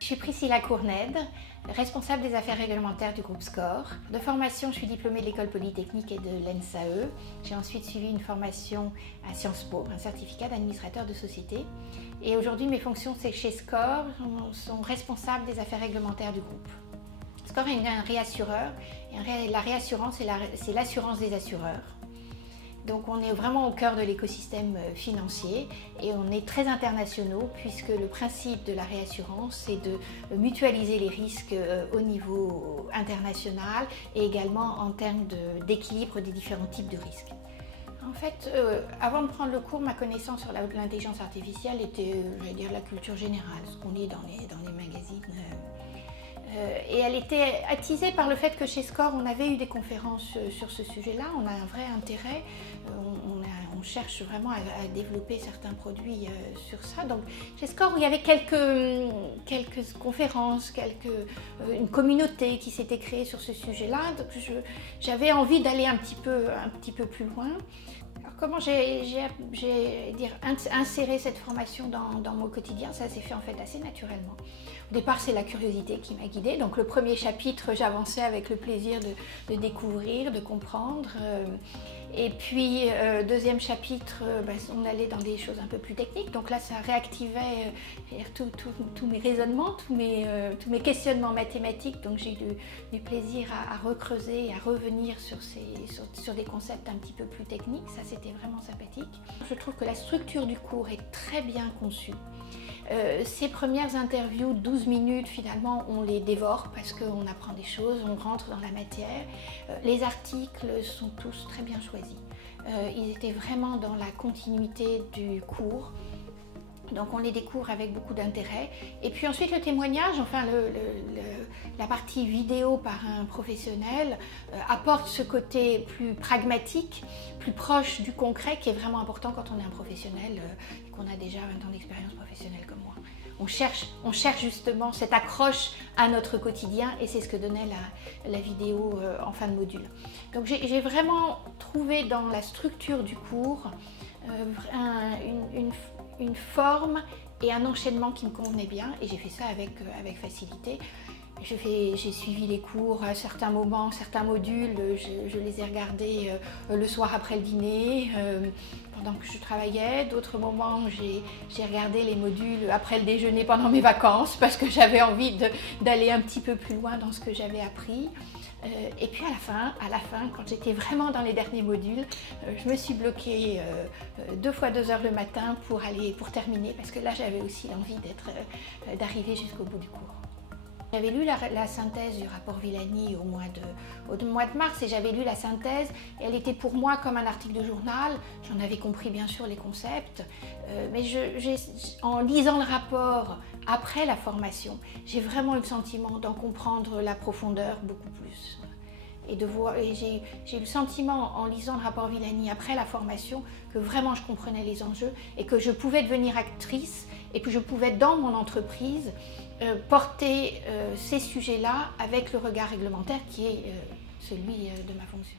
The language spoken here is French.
Je suis Priscilla Cournède, responsable des affaires réglementaires du groupe SCOR. De formation, je suis diplômée de l'École Polytechnique et de l'ENSAE. J'ai ensuite suivi une formation à Sciences Po, un certificat d'administrateur de société. Et aujourd'hui, mes fonctions chez SCOR sont responsable des affaires réglementaires du groupe. SCOR est un réassureur, et la réassurance, c'est l'assurance des assureurs. Donc on est vraiment au cœur de l'écosystème financier et on est très internationaux puisque le principe de la réassurance c'est de mutualiser les risques au niveau international et également en termes d'équilibre des différents types de risques. En fait, avant de prendre le cours, ma connaissance sur l'intelligence artificielle était, j'allais dire, la culture générale, ce qu'on lit dans les magazines. Et elle était attisée par le fait que chez SCOR, on avait eu des conférences sur ce sujet-là, on a un vrai intérêt, on cherche vraiment à développer certains produits sur ça. Donc chez SCOR, il y avait quelques conférences, une communauté qui s'était créée sur ce sujet-là, donc j'avais envie d'aller un petit peu plus loin. Alors, comment j'ai inséré cette formation dans mon quotidien? Ça s'est fait en fait assez naturellement. Au départ, c'est la curiosité qui m'a guidée. Donc le premier chapitre, j'avançais avec le plaisir de découvrir, de comprendre. Et puis, deuxième chapitre, on allait dans des choses un peu plus techniques. Donc là, ça réactivait tous mes raisonnements, tous mes questionnements mathématiques. Donc j'ai eu du plaisir à recreuser et à revenir sur des concepts un petit peu plus techniques. Ça, c'était vraiment sympathique. Je trouve que la structure du cours est très bien conçue. Ces premières interviews, 12 minutes, finalement, on les dévore parce qu'on apprend des choses, on rentre dans la matière. Les articles sont tous très bien choisis. Ils étaient vraiment dans la continuité du cours. Donc on les découvre avec beaucoup d'intérêt. Et puis ensuite le témoignage, enfin la partie vidéo par un professionnel apporte ce côté plus pragmatique, plus proche du concret qui est vraiment important quand on est un professionnel et qu'on a déjà 20 ans d'expérience professionnelle comme moi. On cherche justement cette accroche à notre quotidien et c'est ce que donnait la vidéo en fin de module. Donc j'ai vraiment trouvé dans la structure du cours une forme et un enchaînement qui me convenait bien et j'ai fait ça avec facilité. J'ai suivi les cours à certains moments, certains modules, je les ai regardés le soir après le dîner, pendant que je travaillais. D'autres moments, j'ai regardé les modules après le déjeuner pendant mes vacances parce que j'avais envie d'aller un petit peu plus loin dans ce que j'avais appris. Et puis à la fin, quand j'étais vraiment dans les derniers modules, je me suis bloquée 2 fois 2 heures le matin pour terminer parce que là j'avais aussi l'envie d'arriver jusqu'au bout du cours. J'avais lu la synthèse du rapport Villani au mois de mars et j'avais lu la synthèse et elle était pour moi comme un article de journal. J'en avais compris bien sûr les concepts, mais en lisant le rapport après la formation, j'ai vraiment eu le sentiment d'en comprendre la profondeur beaucoup plus. Et j'ai eu le sentiment en lisant le rapport Villani après la formation que vraiment je comprenais les enjeux et que je pouvais devenir actrice et que je pouvais dans mon entreprise porter ces sujets-là avec le regard réglementaire qui est celui de ma fonction.